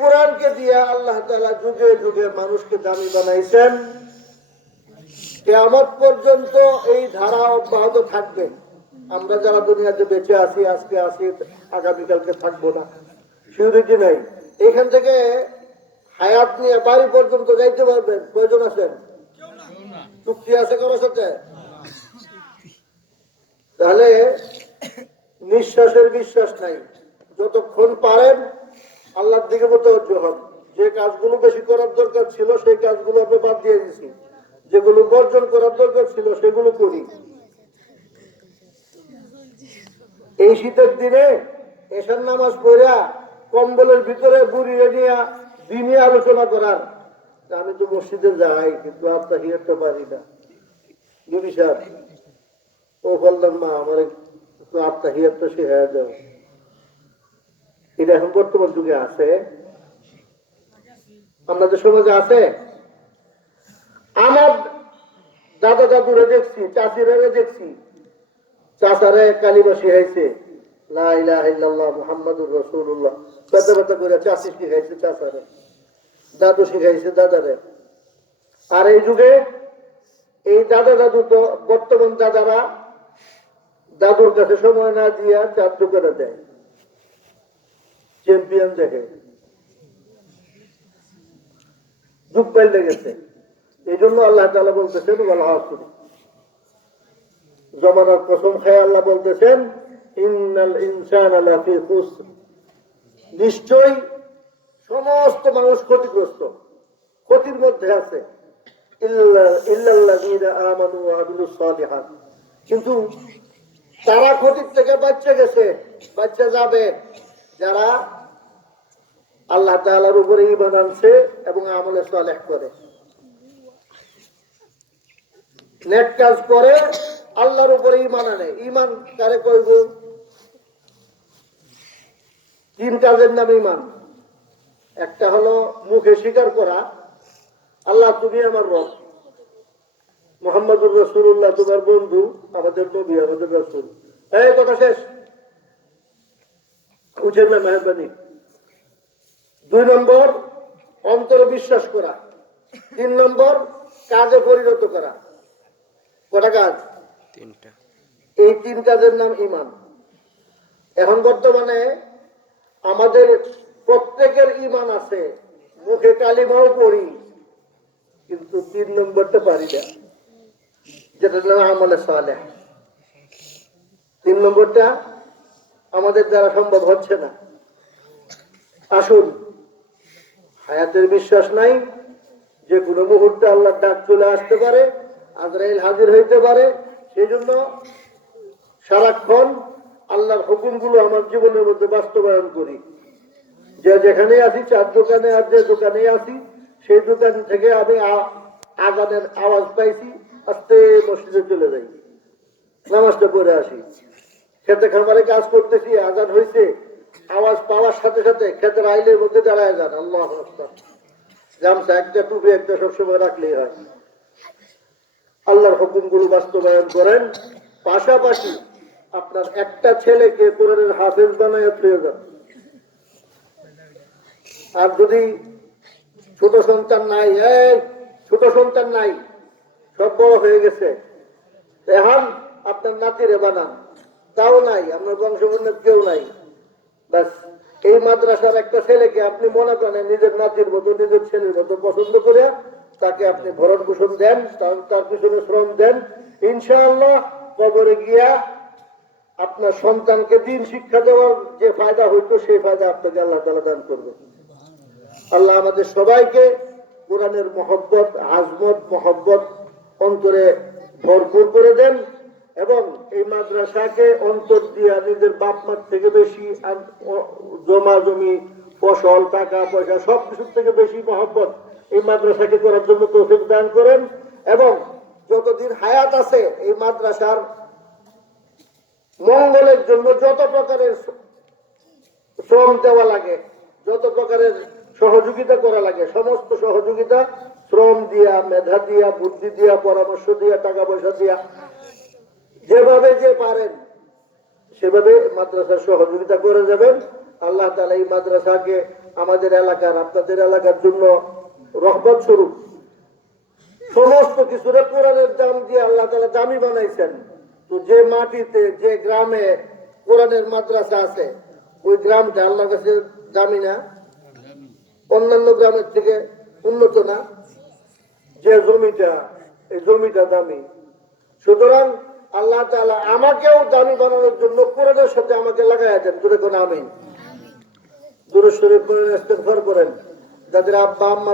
কোরআনকে দিয়ে আল্লাহ তাআলা যুগে যুগে মানুষকে দামি বানাইছেন। কিয়ামত পর্যন্ত এই ধারা অব্যাহত থাকবে। আমরা যারা দুনিয়াতে বেঁচে আছি, আজকে আছি, আগামীকালকে থাকবো না, সিউরিটি নাই। এখান থেকে হায়াত নিয়ে বাড়ি পর্যন্ত যাইতে পারবেন, প্রয়োজন আছেন? চুক্তি আছে কারোর সাথে? তাহলে নিঃশ্বাসের বিশ্বাস নাই। যতক্ষণ পারেন আল্লাহর দিকে মুতাওয়াজ্জহ হন। যে কাজগুলো বেশি করার দরকার ছিল সেই কাজগুলো আমি বাদ দিয়ে দিয়েছি, যেগুলো বর্জন করার দরকার ছিল সেগুলো করি। এই শীতের দিনে এশার নামাজ পড়া কম্বলের ভিতরে বুড়িয়ে নিয়ে দিনে আলোচনা করার, আমি তো মসজিদে যাই কিন্তু আত্মাহিয়াতটা পারি না, ও বললাম মা আমার একটু আত্মাহিয়াতটা শেখা যাও। এটা এখন বর্তমান যুগে আছে, আমাদের সমাজে আছে। আমার দাদা দাদুরে দেখছি, চাচিরে দেখছি, চাচারে কালিমা শিখাইছে লা ইলাহা ইল্লাল্লাহ মুহাম্মাদুর রাসূলুল্লাহ, ব্যথা ব্যথা করে চাচি শিখাইছে চাচারে, দাদু শিখাইছে দাদারে। আর এই যুগে এই দাদা দাদু তো বর্তমান দাদারা দাদুর কাছে সময় না দিয়া চাদ্দু করে দেয়, চ্যাম্পিয়ন দেখে, যুগ পাল্টে গেছে। এই জন্য আল্লাহ তাআলা বলতেছেন ওয়াল আসর, জমানার কসম খেয়ে আল্লাহ বলতেছেন ইন্নাল ইনসানা লাফি খুসর, নিশ্চয়ই সমস্ত মানুষ ক্ষতিগ্রস্ত, ক্ষতির মধ্যে আছে, ইল্লাল্লাযীনা আমানু ওয়া আমিলুস সালিহাত, কিন্তু তারা ক্ষতির থেকে বাঁচতে গেছে, বাঁচতে যাবে যারা আল্লাহ তাআলার উপরে ঈমান আনছে এবং আমলে সালেহ করে, নেক কাজ করে, আল্লাহর উপরে ঈমান আনে। ঈমান কারে কইব? তিন কাজের নাম ঈমান। একটা হলো মুখে স্বীকার করা আল্লাহ তুমি আমার রব, মুহাম্মদুর রাসূলুল্লাহ তোমার বন্ধু, আমাদের নবী, আমাদের রাসূল। এই কথা শেষ, উঠেন না মেহরবানি। 2 নম্বর অন্তরে বিশ্বাস করা, 3 নম্বর কাজে পরিণত করা। কটা কাজ? 3টা। এই 3 কাজের নাম ঈমান। এখন বর্তমানে আমাদের প্রত্যেকের ঈমান আছে, মুখে কালিমাও পড়ি, কিন্তু 3 নম্বরটা পারি না, যেটা নাম আমলে সালেহ। 3 নম্বরটা আমাদের দ্বারা সম্ভব হচ্ছে না। আসুন, হায়াতের বিশ্বাস নাই, যে কোনো মুহূর্তে আল্লাহর ডাক চলে আসতে পারে, আজরাইল হাজির হইতে পারে। সেই জন্য সারাক্ষণ আল্লাহর হুকুমগুলো আমার জীবনের মধ্যে বাস্তবায়ন করি। যে যেখানে আছি, চার দোকানে আর যে দোকানে আছি, সেই দোকান থেকে আমি আজানের আওয়াজ পাইছি, আস্তে মসজিদে চলে যাই, নামাজটা পড়ে আসি। খেতে খামারে কাজ করতেছি, আজান হয়েছে, আওয়াজ পাওয়ার সাথে সাথে খেতের আইলের মধ্যে দাঁড়ায় যান, আল্লাহু আকবার, গামছা একটা টুপি একটা সবসময় রাখলেই হয়। আল্লাহর হুকুমগুলো বাস্তবায়ন করেন, পাশাপাশি আপনার একটা ছেলেকে কোরআনের হাফেজ বানায় ফিরে যান। আর যদি ছোট সন্তান নাই, ছোট সন্তান নাই, সব বড় হয়ে গেছে, এখন আপনার নাতিরে বানান, তাও নাই, আপনার বংশবন্ধের কেউ নাই, ব্যাস এই মাদ্রাসার একটা ছেলেকে আপনি মনে করেন নিজের নাতির মতো, নিজের ছেলের মতো পছন্দ করে তাকে আপনি ভরণ পোষণ দেন, তার পিছনে শ্রম দেন, ইনশাআল্লাহ কবরে গিয়া আপনার সন্তানকে দিন শিক্ষা দেওয়ার যে ফায়দা হইতো সেই ফায়দা আপনাকে আল্লাহ তাআলা দান করবে। আল্লাহ আমাদের সবাইকে কোরআনের মহব্বত, আজমত, মহব্বত অন্তরে ভরপুর করে দেন এবং এই মাদ্রাসাকে অন্তর দিয়া নিজের বাপ মার থেকে বেশি, জমা জমি, ফসল, টাকা পয়সা সবকিছুর থেকে বেশি মহব্বত এই মাদ্রাসাকে করার জন্য তৌফিক দান করেন এবং যতদিন হায়াত আছে এই মাদ্রাসার মঙ্গলের জন্য যত প্রকারের শ্রম দেওয়া লাগে, যত প্রকারের সহযোগিতা করা লাগে, সমস্ত সহযোগিতা শ্রম দিয়া, মেধা দিয়া, বুদ্ধি দিয়া, পরামর্শ দিয়া, টাকা পয়সা দিয়া, যেভাবে যে পারেন সেভাবে মাদ্রাসার সহযোগিতা করে যাবেন। আল্লাহ তাআলা এই মাদ্রাসাকে আমাদের এলাকার আপনাদের এলাকার জন্য রহমত স্বরূপ সমস্ত কিছুরে কোরআনের দাম দিয়ে আল্লাহ তাআলা দামি বানাইছেন। তো যে মাটিতে যে গ্রামে কোরআনের মাদ্রাসা আছে ওই গ্রামটা আল্লাহর কাছে দামি না? অন্যান্য গ্রামের থেকে উন্নত না? যে জমিটা, এই জমিটা দামি। সুতরাং আল্লাহ তাআলা আমাকেও দামি বানানোর জন্য কোরআনের সাথে আমাকে লাগাইয়া দেন। জোরে কোন আমিন। দুরূদ শরীফ পড়েন, ইস্তিগফার করেন। যাদের আব্বা আম্মা